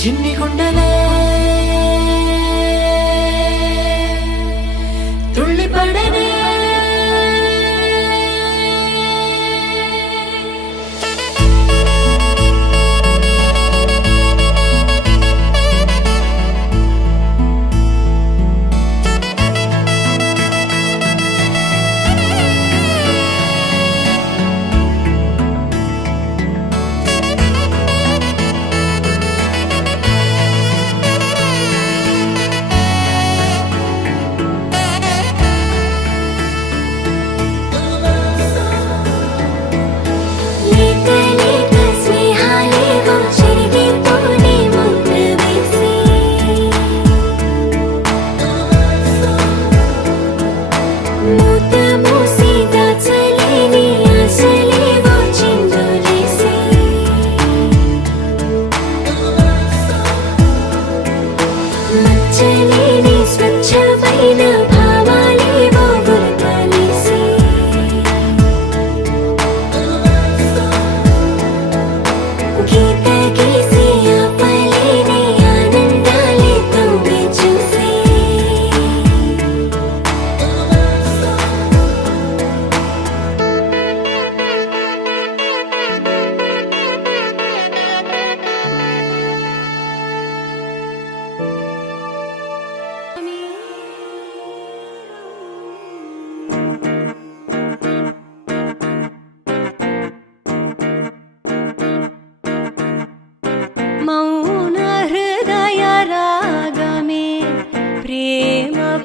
చిన్ని గుండెలే తుళ్ళిపడనే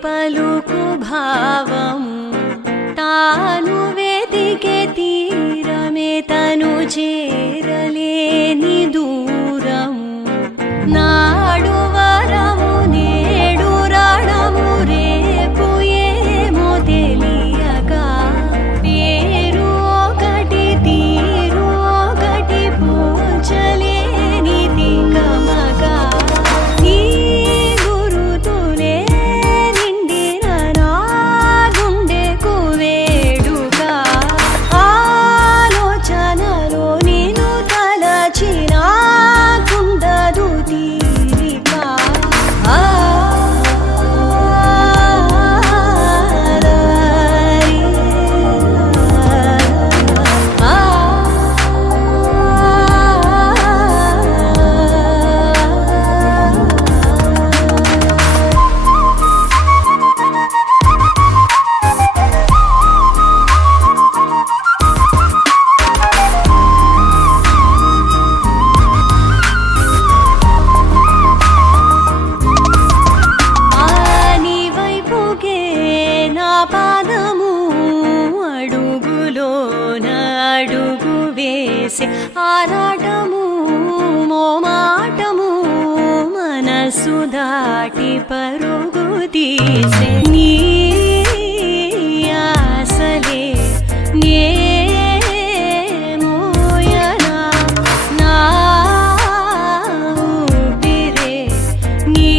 పలుకు భావము తాను వెతికే తీరమే తను చేరలేని దూరము నాడు వరము నేడు రణము రేపు ఏమో తెలియక పేరు ఒకటి తీరు ఒకటి పోల్చలేని తికమగా ఆరాటము మోమాటము మనసు దాటి పరుగు తీసే నీ ఆసలే నే మోయనా నా ఊపిరే నీ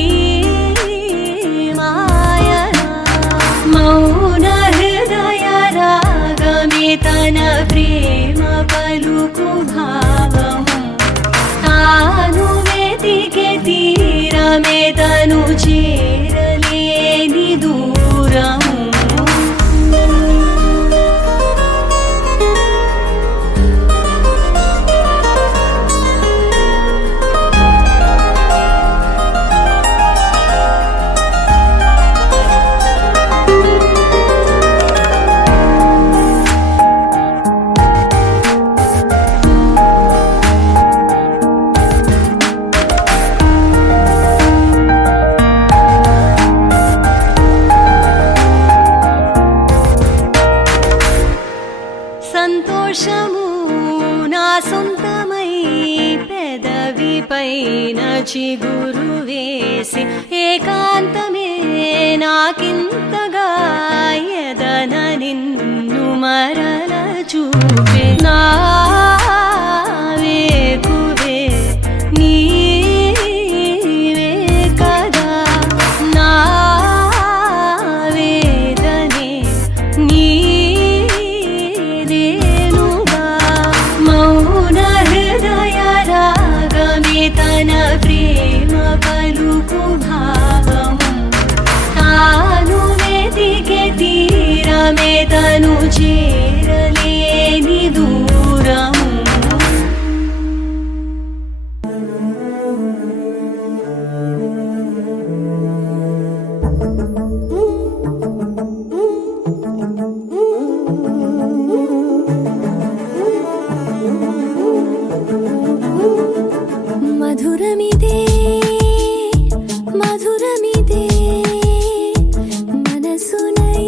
మాయనా మౌన హృదయ రాగమే తన ప్రేమ పలుకు భావము తాను వెతికే తీరమే తను చేరలేని దూరము సంతోషము నా సొంతమై పెదవి పైన చిగురు వేసి ఏకాంతమే నాకింతగా ఎదన నిన్ను మరల చూపే నా వేకువే నీవే కదా నా వేదనే నీ తన ప్రియ తను చేరలేని దూరము మధురమిదే మధురమిదే మనసునై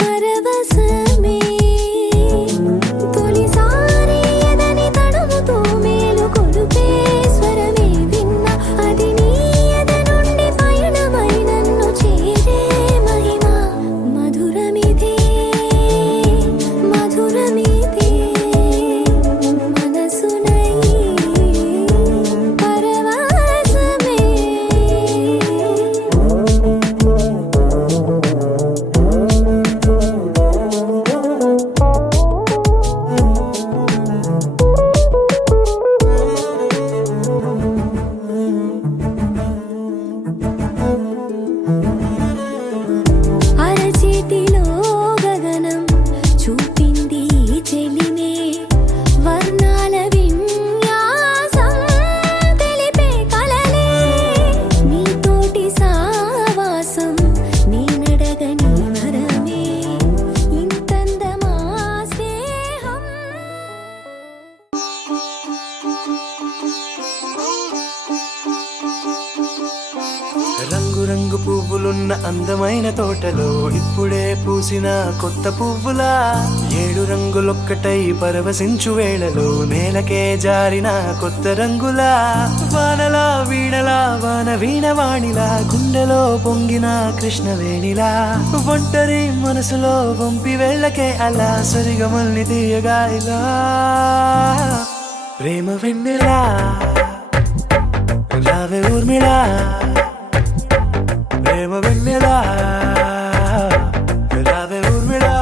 పరవశమే తొలిసారి ఎదని తడుముతూ మేలు కొలుపే స్వరమే విన్నా అది నీ ఎద నుండి పయనమై నన్ను చేరే మహిమ మధురమిదే మధురమిదే మనసునై పరవశమే అరచేతిలో గగనం చూపింది చెలిమే వర్ణాల విన్యాసం తెలిపే కలలే నీతోటి సావాసం నేనడగని వరమే ఇంతందమా స్నేహం రంగు రంగు పువ్వులున్న అందమైన తోటలో ఇప్పుడే పూసిన కొత్త పువ్వులా 7 రంగులొక్కటై పరవశించు వేళలో నేలకే జారిన కొత్త రంగులా వానలా వీణలా వాన వీణవాణిలా గుండెలో పొంగిన కృష్ణవేణిలా ఒంటరి మనసులో వంపి వెళ్ళకే అలా సరిగమల్ని తీయగా ఇలా ప్రేమ వెన్నెలా రావే ఊర్మిళా ప్రేమ వెన్నెలా రావే ఊర్మిళా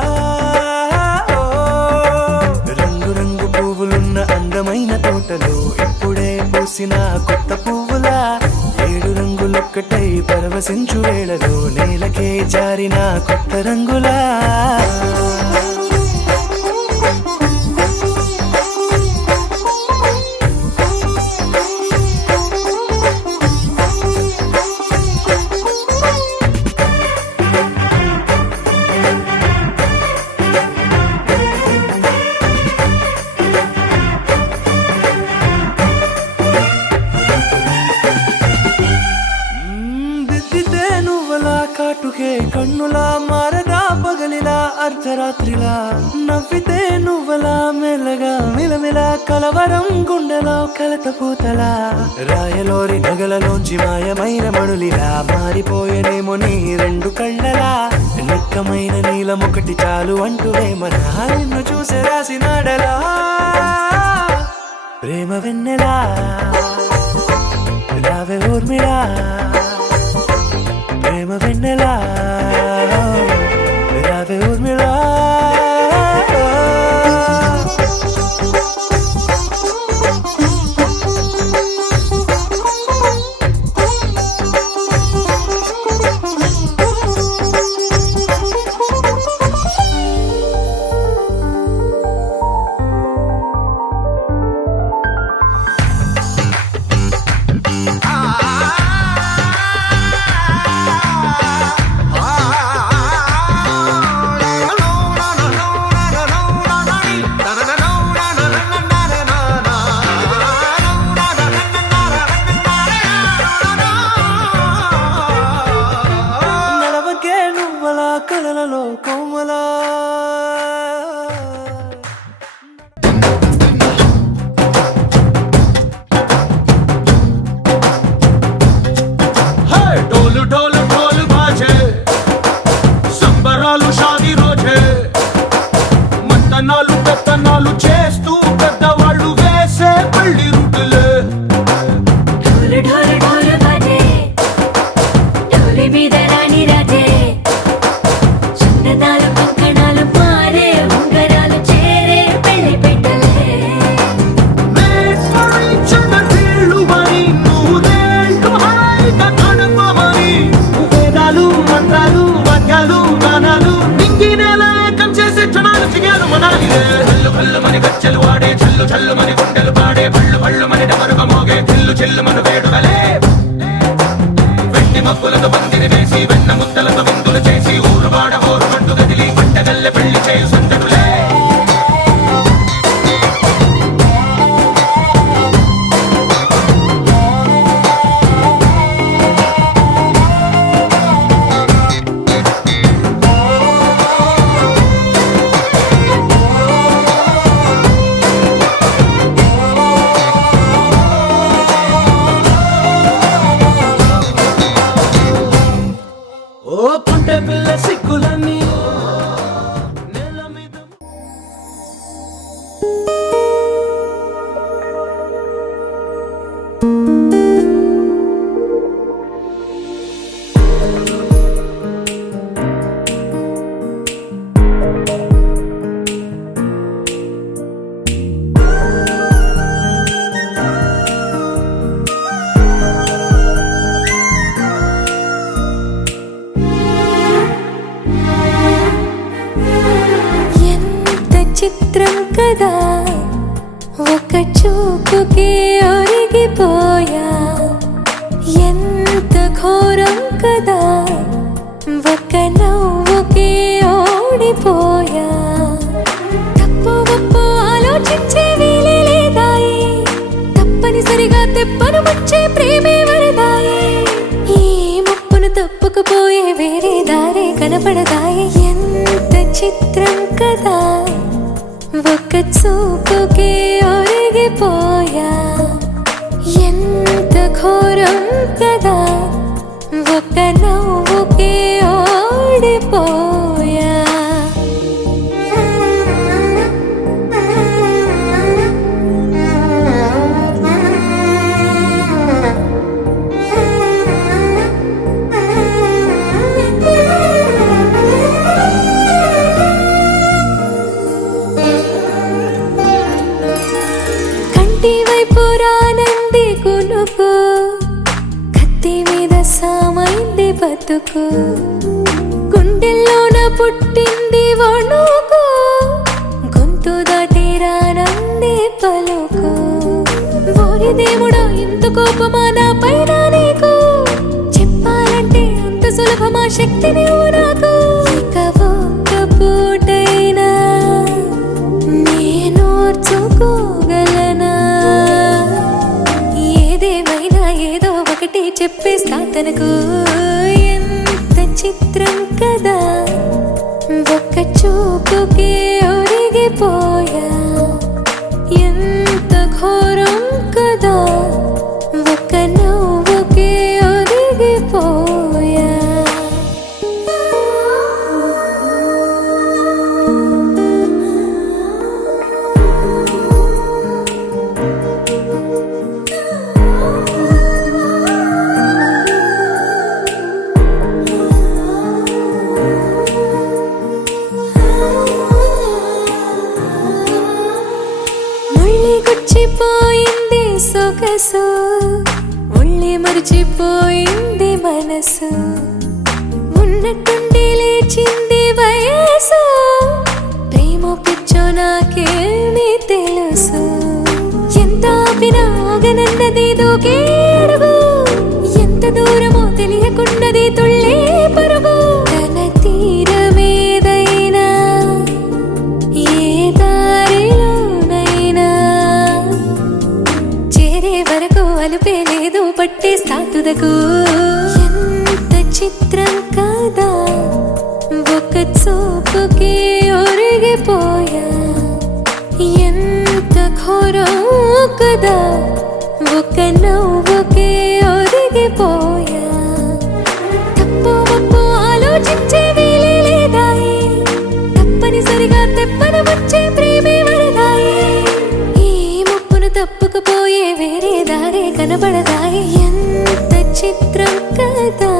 రంగు రంగు పువ్వులున్న అందమైన తోటలో ఇప్పుడే పూసిన కొత్త పువ్వులా 7 రంగులొక్కటై పరవశించు వేళలో నేలకే జారిన కొత్త రంగులా దిద్దితే నువ్వలా కాటుకే కన్నులా మారదా పగలిలా అర్ధరాత్రిలా నవ్వితే నువ్వలా మెల్లగా మిలమిలా కలవరం గుండెలో కలత పూతలా రాయలోరి నగలలోంచి మాయమైన మణులిలా మారిపోయేనేమో నీ 2 కళ్ళలా నిక్కమైన నీలమొకటి చాలు అంటూ వేమనా నిన్ను చూసే రాసినాడలా ప్రేమ వెన్నెలా రావే ఊర్మిళా ప్రేమ వెన్నెలా రావే ఊర్మిళా Ah వాడే చల్లు చల్లు మని గుండెలు పాడే పళ్ళు పళ్ళు మని డమరుగ మోగే చిల్లు చిల్లు మన వేడుకలే వెండి మబ్బులతో పందిరి వేసి వెన్న ముద్దలతో విందులు చేసి ఊరు వాడ ఊరు మండు గదిలి పంటగల్లె పెళ్లి చేయు సందడులే ఓ పుట్టే పిల్ల సిక్కులన్నీ నేల మీద చిత్రం కదా ఒక చూపుకే ఒరిగిపోయా ఎంత ఘోరం కదా ఒక నవ్వుకే ఓడిపోయా తప్పు ఒప్పు ఆలోచించే వీలే లేదాయి తప్పనిసరిగా తెప్పను వచ్చే ప్రేమే వరదాయి ఈ ముప్పును తప్పుకుపోయే వేరే దారే కనపడదాయి ఎంత చిత్రం కదా ఒక చూపుకే ఒరిగిపోయా ఎంత ఘోరం కదా ఒక నవ్వుకే ఓడిపోయా వైపు రానంది కునుకు కత్తి మీద సామైంది బతుకు గుండెల్లోన పుట్టింది వణుకు గొంతు దాటి రానంది పలుకు ఓరి దేవుడా ఇంత కోపమా నా పైన నీకు చెప్పాలంటే అంత సులభమా శక్తి నీవు నాకు ఇక ఒక్క పూటైనా నేనోర్చుకోగలనా ఏదేమైనా ఏదో ఒకటి చెప్పేస్తా తనకు ఎంత చిత్రం కదా ఒక చూపుకే ఒరిగిపోయా ఎంత ఘోరం కదా ఒక నవ్వుకే ఒరిగిపోయా గుచ్చిపోయింది సొగసు ఒళ్ళి మరిచిపోయింది మనసు ఉన్నట్టుండి లేచింది వయసు ప్రేమ పిచ్చో నాకేమీ తెలుసు ఎంత ఆపినా ఆగనన్నది దూకే అడుగు ఎంత దూరమో తెలియకున్నది తుళ్ళే పరుగు తన తీరమేదైనా ఏ దారిలోనైనా చేరే వరకు అలుపే లేదు పట్టేస్తా తుదకు ఎంత చిత్రం కాదా ఒక చూపుకే ఒరిగిపోయా ఎంత ఘోరం కదా ఒక నవ్వుకే ఒరిగిపోయా తప్పు ఒప్పు ఆలోచించే వీలే లేదాయి తప్పనిసరిగా తెప్పను వచ్చే ప్రేమే వరదాయి ఈ ముప్పును తప్పుకుపోయే వేరే దారే కనబడదాయి ఎంత చిత్రం కదా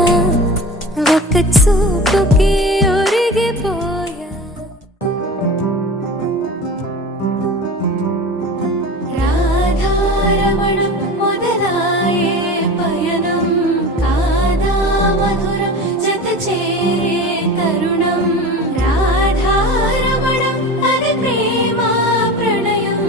ఒక చూపుకే ఒరిగిపోయా రాధారమణం మొదలాయే పయనం కాదా మధురం జత చేరే తరుణం రాధారమణం అది ప్రేమ ప్రణయం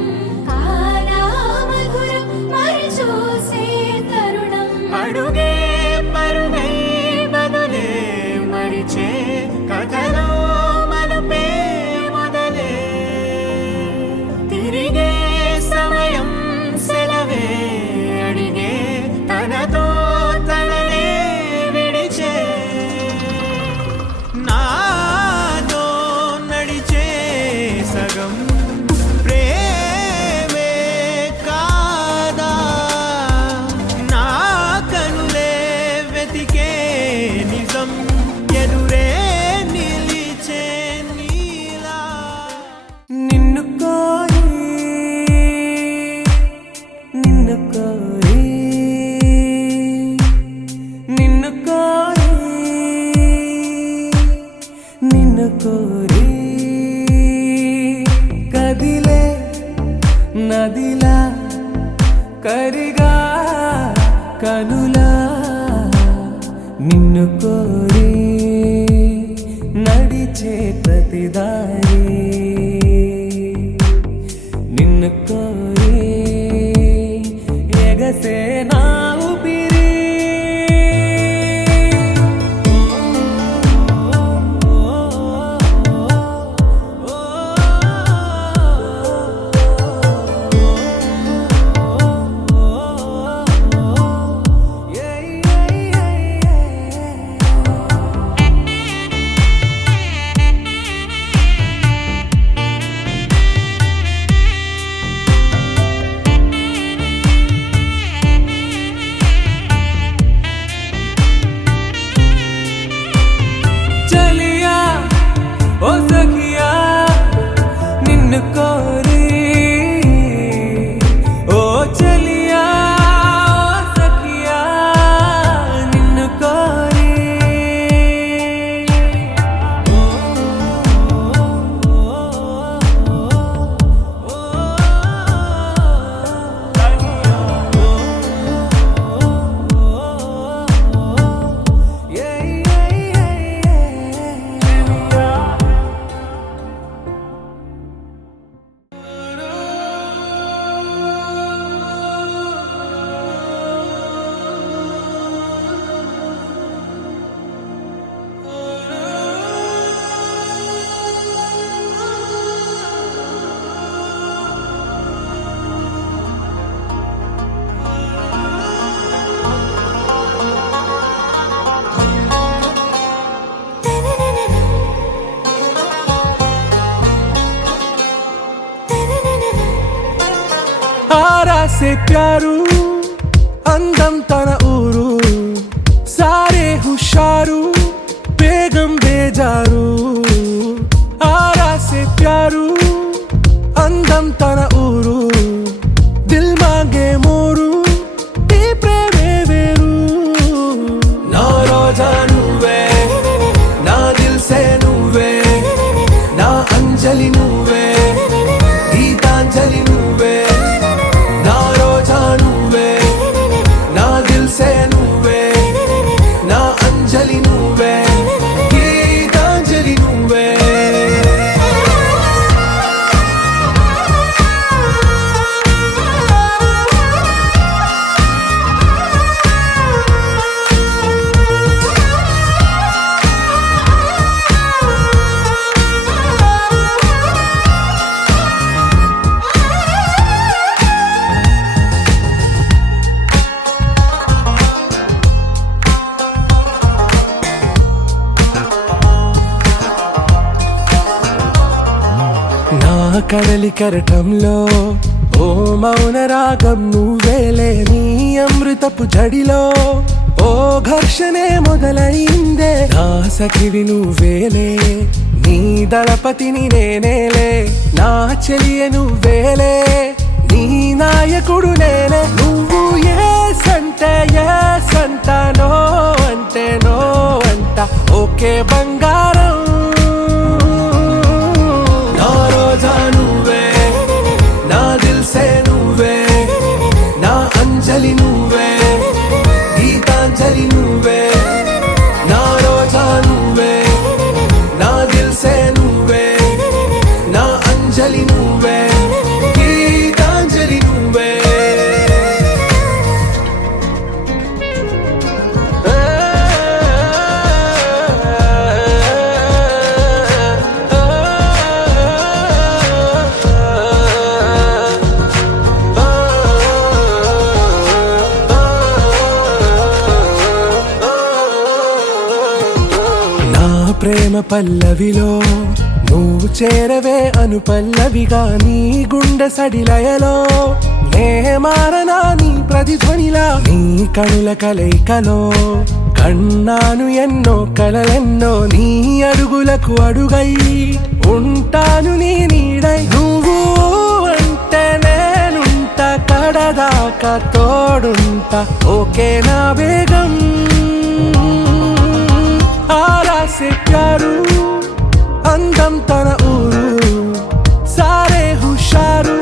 నదిలా కరిగా కనులా నిన్ను కోరి నడిచే ప్రతిదారి నిన్ను కోరి ఎగసే నా ఊపిరి ओ सखिया निन्नु कोरी ओ चलिया ओ सखिया निन्नु कोरी आरा से प्यारू अंदम तन ऊरू सारे हुशारू बेगम बेजारू आरा से प्यारू अंदम तन ऊरू दिल मांगे मोरू नी प्रेमे वेरू ना रोजा नुवे ना दिल से नुवे ना अंजलि नुवे गीतांजलि नुवे ना रोजा नुवे ना दिल से नुवे ना अंजलि नुवे गीतांजलि नुवे నా కడలి కరటంలో ఓ మౌన రాగం నువ్వేలే నీ అమృతపు జడిలో ఓ ఘర్షణే మొదలైందే నా సఖివి నువ్వేలే నీ దళపతిని నేనేలే నా చెలియ నువ్వేలే నీ నాయకుడు నేనే నువ్వు ఏ సంట నో అంటే నో అంట ఓకే బంగారం ना रोजा नुवे ना दिल से नुवे ना अंजलि नुवे गीतांजलि नुवे ना रोजा नुवे ना दिल से नुवे ना अंजलि नुवे गीतांजलि नुवे ప్రేమ పల్లవిలో నువ్వు చేరవే అను పల్లవిగా నీ గుండె సడిలయలో నే మారనా నీ ప్రతిధ్వనిలా నీ కనుల కలయికలో కన్నాను ఎన్నో కలలెన్నో నీ అడుగులకు అడుగై ఉంటాను నీ నీడై నువ్వు అంటే నేనుంట కడదాకా తోడుంటా ఓకే నా బేగం आरा से प्यारू अंदम तन ऊरू सारे हुशारू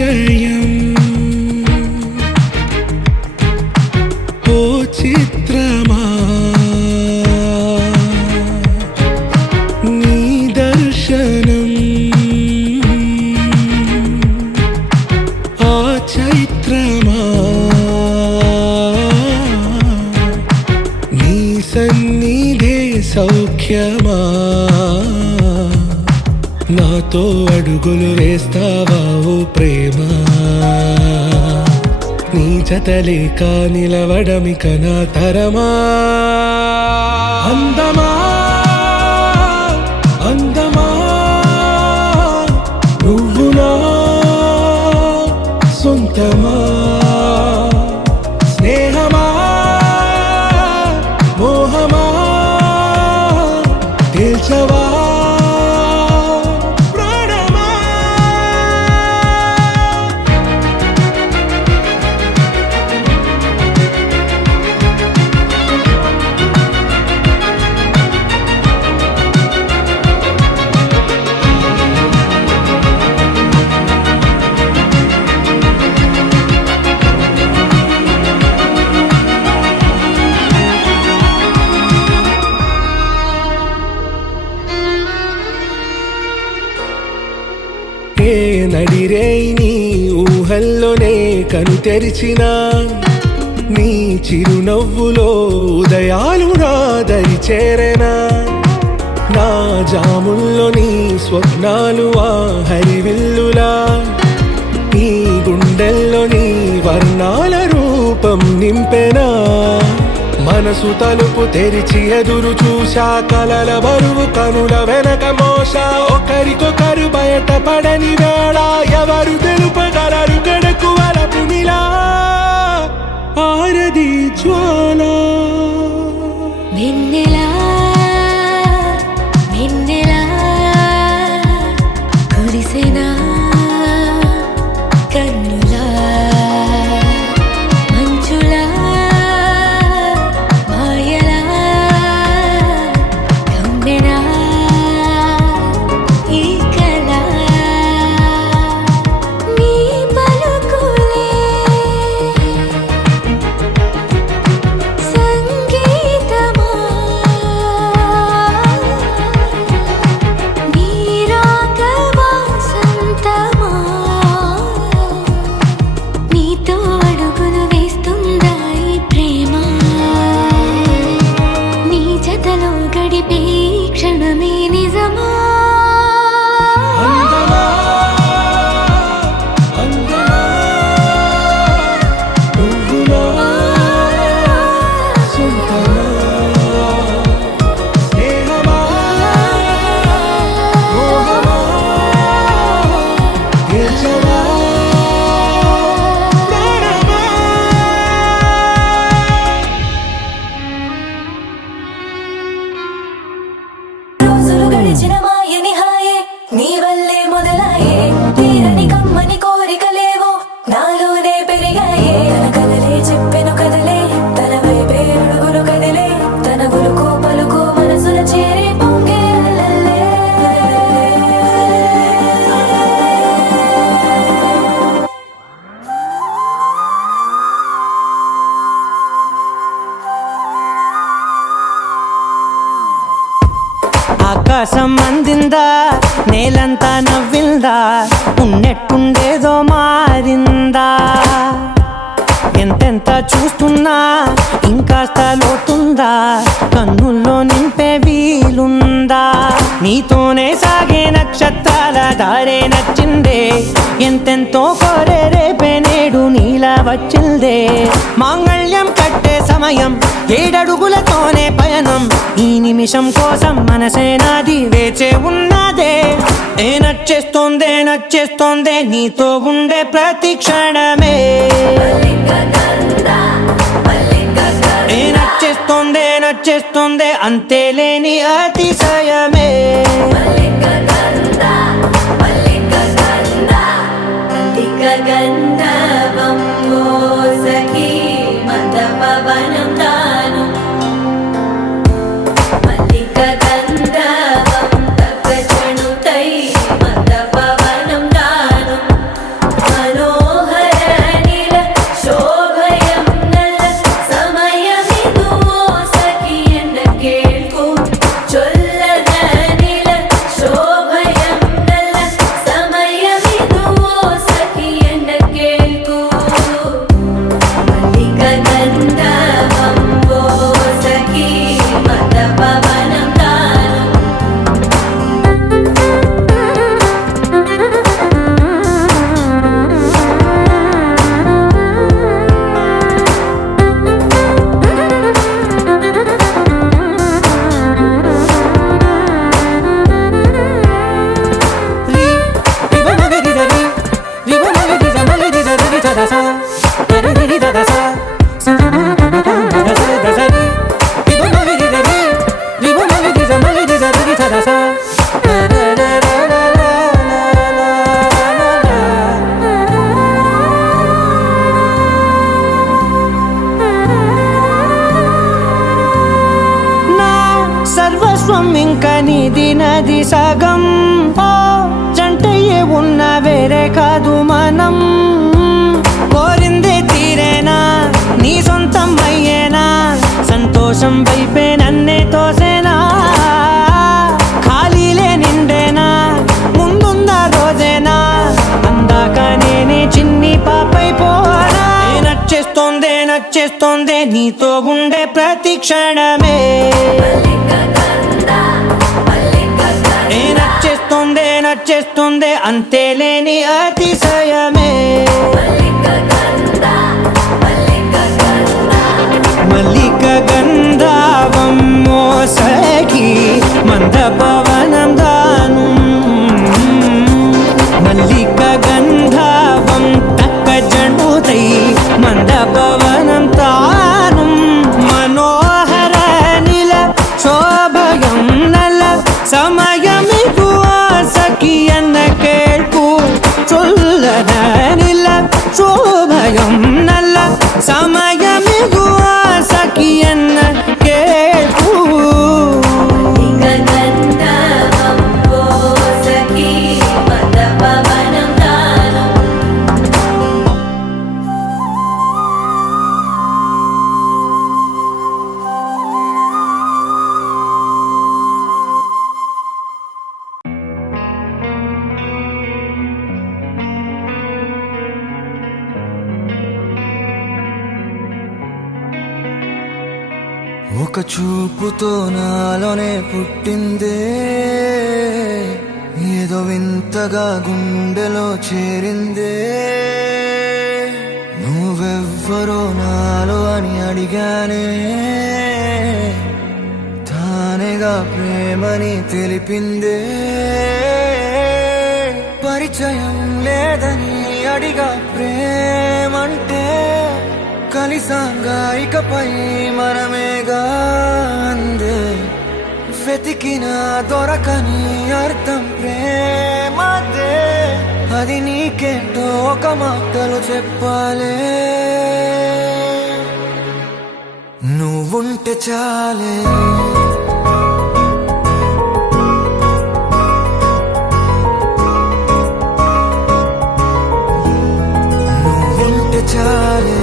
పరిచయం ఓ చిత్రమా నీ దర్శనం ఆ చైత్రమా నీ సన్నిధే సౌఖ్యమా నాతో అడుగులు వేస్తావా ఓ ప్రేమ నీ జతలేక నిలవడమిక నా తరమా అందమా అందమా నువ్వు నా సొంతమా స్నేహమా మోహమా తేల్చవా నడిరే నీ ఊహల్లోనే కను తెరిచిన నీ చిరునవ్వులో ఉదయాలు నా దరి చేరెనా నా జాముల్లో నీ స్వప్నాలు ఆ హరివిల్లులా నీ గుండెల్లో నీ వర్ణాల రూపం నింపెనా మనసు తలుపు తెరిచి ఎదురు చూశా కలల బరువు కనుల వెనక మోసా ఒకరికొకరు బయట పడని వేళ ఎవరు తెలుపగలరు గడకు వలపునిలా ఆరది జ్వాల వెన్నెలా వెన్నెలా కురిసెనా కన్నులా మంచులా మాయలా కమ్మెనా ఈ కళ నీ పలుకులే సంగీతమా నీ రాగవా సంతమా నీతో అడుగులు వేస్తుందా ఈ ప్రేమ నీ జతలో గడిపే ఈ క్షణమే నిజమా అందమా అందమా నువ్వు నా సొంతమా స్నేహమా మోహమా తేల్చవా ప్రాణమా రోజులు గడిచిన మాయని హాయే నీ వల్లే మొదలాయే తీరని కమ్మని కోరికలేవో నాలోనే పెరిగాయే తన కలలే చెప్పెను కదలే తన వైపే అడుగులు కదిలే తన గులుకో పలుకో మనసున చేరి పొంగే అలలే. ఆకాశం అందిందా నేలంతా నవ్విందా ఉన్నట్టుండేదో మారిందా ఎంతెంత చూస్తున్నా ఇంకాస్త లోతుందా కన్నుల్లో నింపే వీలుందా నీతోనే సాగే నక్షత్రాల దారే నచ్చిందే ఎంతెంతో కోరే రేపే నేడు నీలా వచ్చిందే మాంగళ్యం కట్టే సమయం ఏడడుగులతోనే పయనం ఈ నిమిషం కోసం మనసే నాది వేచే ఉన్నదే ఏ నచ్చేస్తోందే నచ్చేస్తోందే నీతో ఉండే ప్రతి క్షణమే ఏ నచ్చేస్తోందే నచ్చేస్తోందే అంతేలేని అతిశయమే గంధవం సఖీ మత పవనం తాను మల్లిక గంధవం తగ్గ చణుతై మత పవనం తాను నీది నది సగం ఓ జంటయ్యే ఉన్న వేరే కాదు మనం కోరిందే తీరేనా నీ సొంతం అయ్యేనా సంతోషం వైపే నన్నే తోసేనా ఖాళీలే నిండేనా ముందుందా రోజేనా అందాక నేనే చిన్ని పాపైపోనా నచ్చేస్తోందే నీతో ఉండే ప్రతి క్షణమే నచ్చేస్తోందే అంతేలేని అతిశయమే మల్లిక గంధావం మోసకి మంద పవనం దాను మల్లిక గంధావం తక్క జండుతై మంద పవనం తాను మనోహర నిల శోభయం నల సమయమిగు సఖియన్న కేൾకు చొల్లన నిల శోభయం నల్ల సమయమిగు సఖియన్న కేൾకు ఒక చూపుతో నాలోనే పుట్టిందే ఏదో వింతగా గుండెలో చేరిందే నువ్వెవ్వరో నాలో అని అడిగానే తానేగా ప్రేమని తెలిపిందే పరిచయం లేదని అడిగా ప్రేమంటే కలిసాంగా ఇకపై మనమేగా అందే వెతికిన దొరకని అర్థం ప్రేమదే అది నీకేంటో ఒక మాటలు చెప్పాలే నువ్వుంటే చాలే నువ్వుంటే చాలే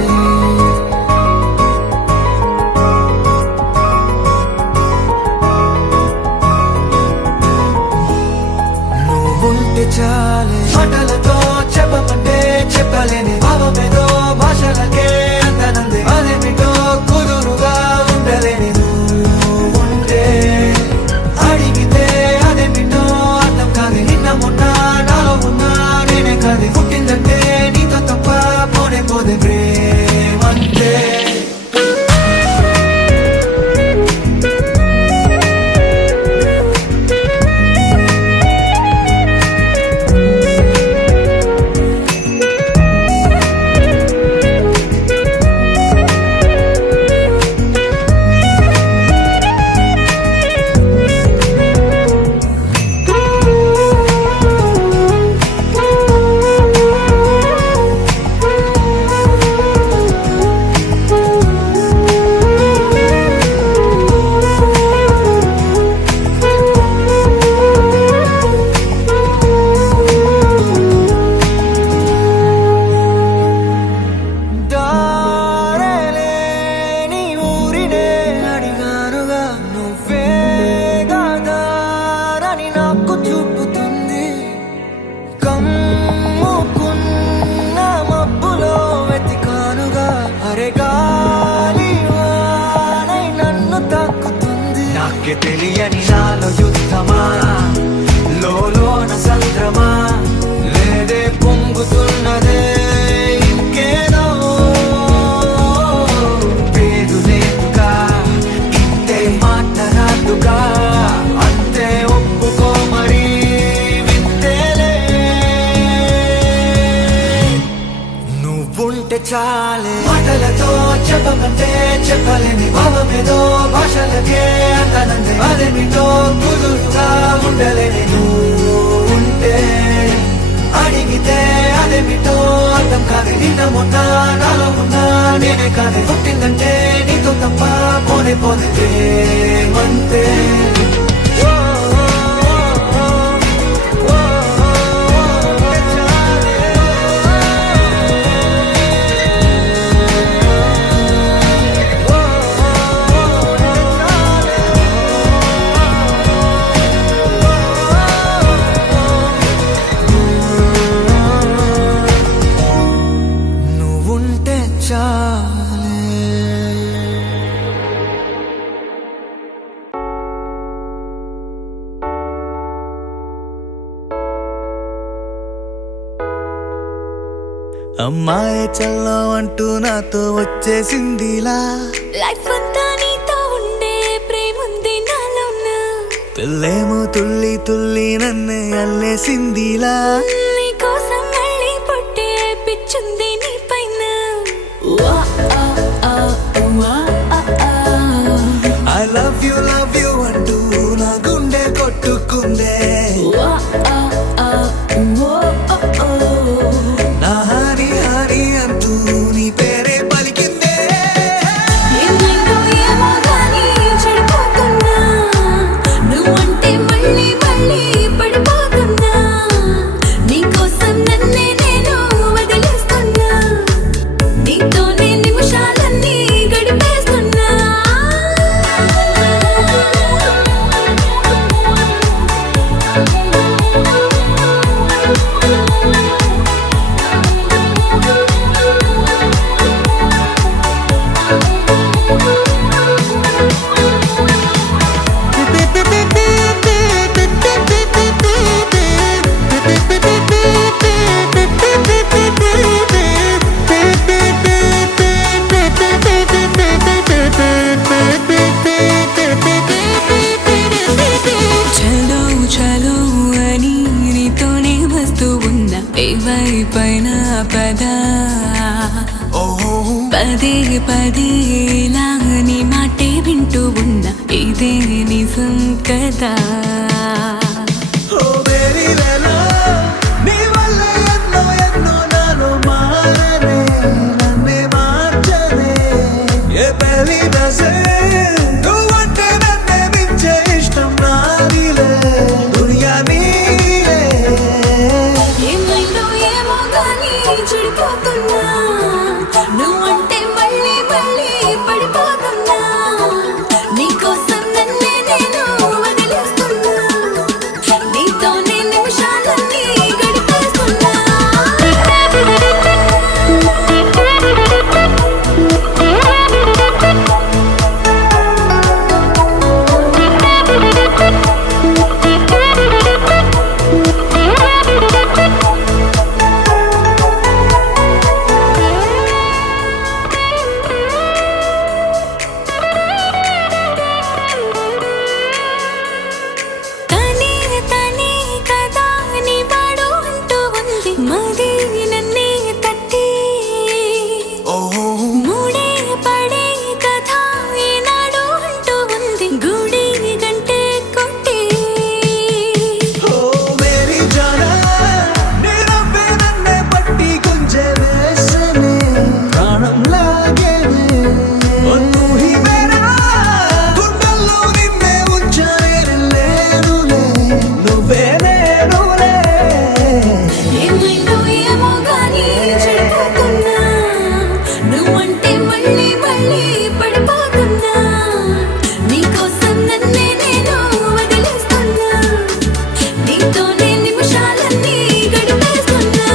చాలే మాటలతో చెప్పమంటే చెప్పలేని భావమేదో భాషలకే అందనందే అదేమిటో కుదురుగా ఉండలేని నువ్వుంటే అడిగితే అదేమిటో అర్థం కాదు నిన్న మొన్న నాలో ఉన్నా నేనే కాదు పుట్టిందంటే నీతో తప్ప పోనే పోదే ప్రేమంటే తెలియని నాలో యుద్ధమా లోన సంద్రమా లేదే పొంగుతున్నదే ఇంకేదో పేరు లేదుగా ఇంతే మాట్లాడుగా అంతే ఒప్పుకో మరి వింతేలే నువ్వుంటే చాలే మాటలతో చెప్పమంటే చెప్పలేని భావమేదో భాషలకే అందనందే అదేమిటో కుదురుగా ఉండలేని నువ్వుంటే అడిగితే అదేమిటో అర్థం కాదు నిన్న మొన్న నాలో ఉన్నా నేనే కాదు పుట్టిందంటే నీతో తప్ప పోనే పోదే ప్రేమంతే అమ్మాయి చల్లో అంటూ నాతో వచ్చేసిందిలా లైఫ్ అంతా నీతో ఉండే ప్రేముంది నాలోన పిల్లేమో తుల్లి తుల్లి నన్నే అల్లేసిందిలా నీ కోసం మళ్ళీ పుట్టే పిచ్చుంది నీ పైన ఐ లవ్ యూ అంటూ నా గుండె కొట్టుకుందే నా హరి హరి అంటూ నీ పేరే పలికిందే ఏమైందో ఏమో గానీ చెడిపోతున్నా నువ్వంటే మళ్ళీ మళ్ళీ పడిపోతున్నా నీకోసం నన్నే నేను వదిలేస్తున్నా నీతోనే నిమిషాలన్నీ గడిపేస్తున్నా చలో చలో అని నీతోనే వస్తూ ఉన్నా ఏవైపైన పదా పదే పదే ఇలా నీ మాటే వింటూ ఉన్నా ఇదే నిజం కదా ఓ బేబీ లేలా నీ వల్ల ఎన్నో ఎన్నో నాలో మారనే నన్నే మార్చనే ఏ పెళ్లి దశే నువ్వంటే నన్నే మించే ఇష్టం నాదిలే దునియా నీలే ఏమైందో ఏమో గానీ చెడిపోతున్నా నువ్వంటే మళ్ళీ మళ్ళీ పడిపోతున్నా నీకోసం నన్నే నేను వదిలేస్తున్నా నీతోనే నిమిషాలన్నీ గడిపేస్తున్నా తనే తనే కదా నీ వాడు అంటూ ఉంది మది నన్నే తట్టి మూడే పడే కథ ఈనాడు అంటూ ఉంది గుడి గంటే కొట్టి ఓ మేరీ జానా నీ నవ్వే నన్నే పట్టి గుంజే వేసనే ప్రాణం లాగేనే ఓ తూ హీ మేరా గుండెల్లో నిన్నే ఉంచానే లేనులే నువ్వే నేనులే ఏమైందో ఏమో గానీ చెడిపోతున్నా నువ్వంటే మళ్ళీ మళ్ళీ పడిపోతున్నా నీకోసం నన్నే నేను వదిలేస్తున్నా నీతోనే నిమిషాలన్నీ గడిపేస్తున్నా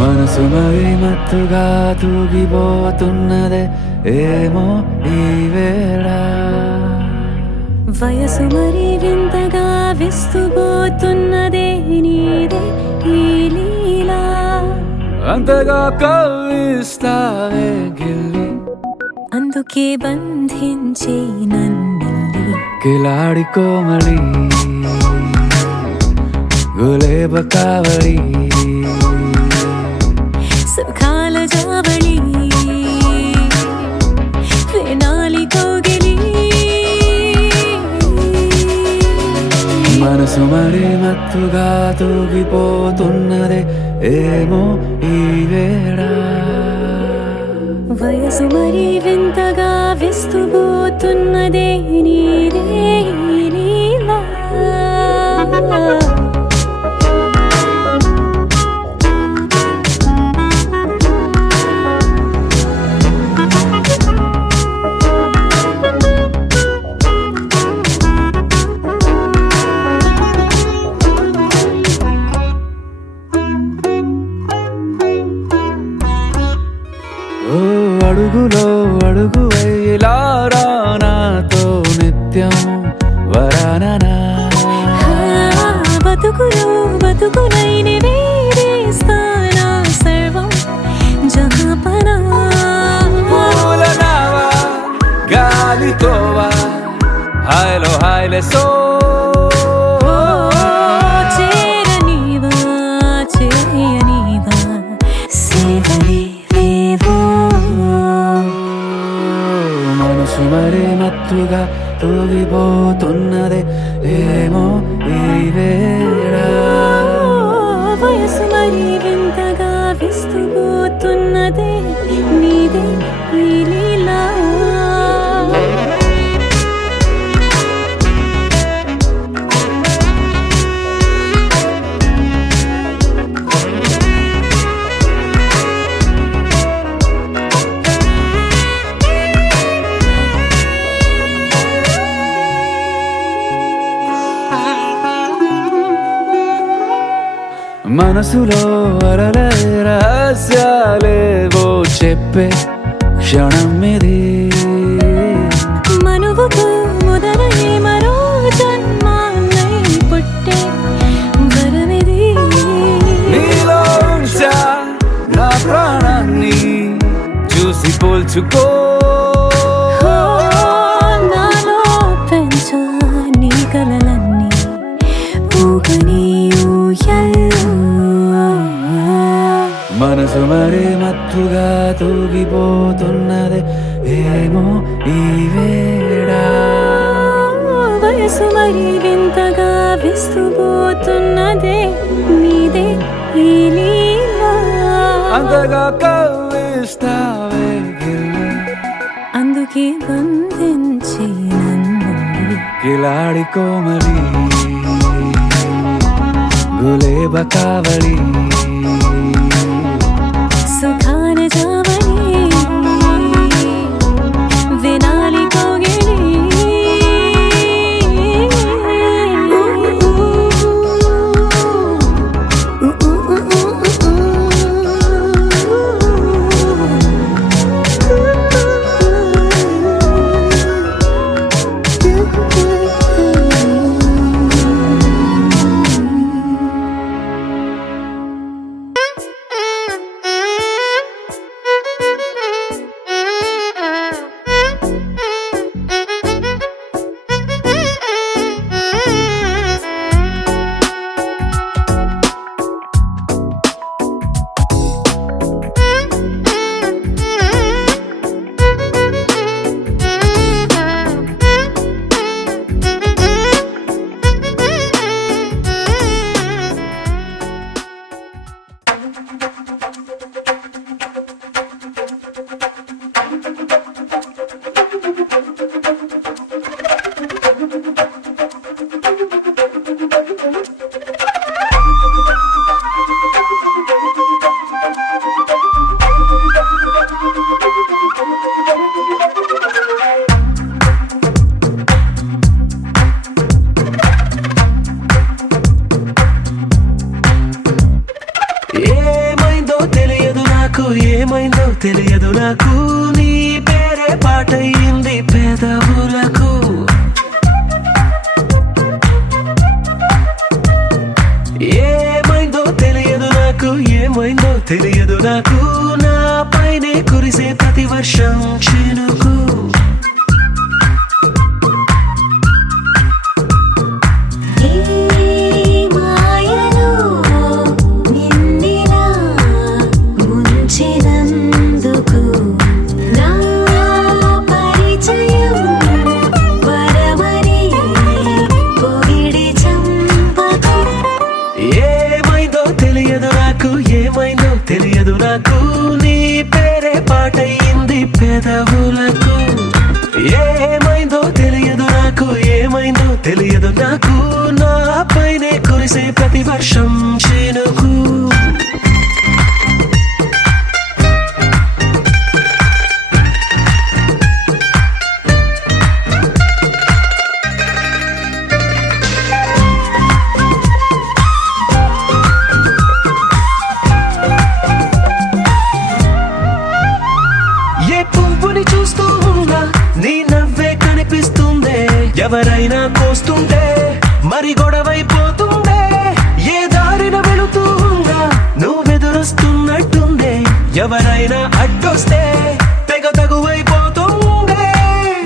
మనసు మరి మత్తుగా తూగిపోతున్నదే ఏమో ఈ వేళ వయసు మరి వింతగా విస్తుపోతున్నదే నీదే ఈ లీలా అంతగా కవ్విస్తావే గిల్లి అందుకే బంధించి నన్ను కిలాడి కోమలి గులేబ కావడి సుఖాల జావళి వేనాలి కోగిలి మనసు మరి మత్తుగా తూగిపోతున్నదే ఏమో ఈ వేళ వయసు వయసు మరి వింతగా విస్తుపోతున్నదే నీదే లీలా ఓ అడుగులో అడుగు వేలారా నాతో నిత్యం వరాననా బతుకులో బతుకునైని వేరేస్తానా సర్వం జహాపనా పూలనావా గాలితోవా హాయ్లో హాయ్లే సో చేరనీవా చేయనీవా సేవలే వేవో మనసు మరే మత్తుగా తూగిపోతున్నదే ఏమో ఈ వేళ వయసు మరి వింతగా విస్తుపోతున్నదే నీదే ఈ లీలా మనసులో అలలే రహస్యాలేవో చెప్పే క్షణం ఇది మనువుకు మొదలై మరో జన్మాన్నై పుట్టే వరమిది నీలో ఉంచా నా ప్రాణాన్ని చూసి పోల్చుకో నాలో పెంచా నీ కలలన్నీ ఊగని ఊయల్లో మనసు మరి మత్తుగా తూగిపోతున్నదే ఏమో ఈ వేళ వయసు మరి వింతగా విస్తుపోతున్నదే నీదే ఈ లీలా అంతగా కవ్విస్తావే గిల్లి అందుకే బంధించి నన్ను కిలాడి కోమలి గులేబ కావళి సుఖాన జావని వినాలి కోగిలి ఏమైందో తెలియదు నాకు నీ పేరే పాటయింది పెదవులకు ఏమైందో తెలియదు నాకు నా పైనే కురిసే ప్రతి వర్షం చినుకు తెలియదు నాకు నీ పేరే పాటయింది పెదవులకు ఏమైందో తెలియదు నాకు, ఏమైందో తెలియదు నాకు, నా పైనే కురిసే ప్రతి వర్షం చినుకు. ఏ పువ్వుని చూస్తూ ఉన్నా నీ నవ్వే కనిపిస్తుందే, ఎవరైనా కోస్తుంటే మరి గొడవైపోతుందే, ఏ దారిన వెళుతూ ఉన్నా నువ్వెదురొస్తున్నట్టుందే, ఎవరైనా అడ్డొస్తే తెగ తగువైపోతుందే.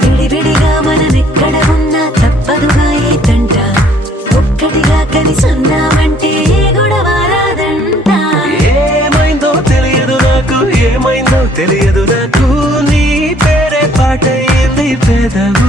విడివిడిగా మనమెక్కడ ఉన్నా తప్పదుగా ఈ తంట, ఒక్కటిగా కలిసున్నామంటే ఏ గొడవ రాదంట. ఏమైందో తెలియదు నాకు, ఏమైందో తెలియదు నాకు, నీ పేరే పాటయింది పెదవు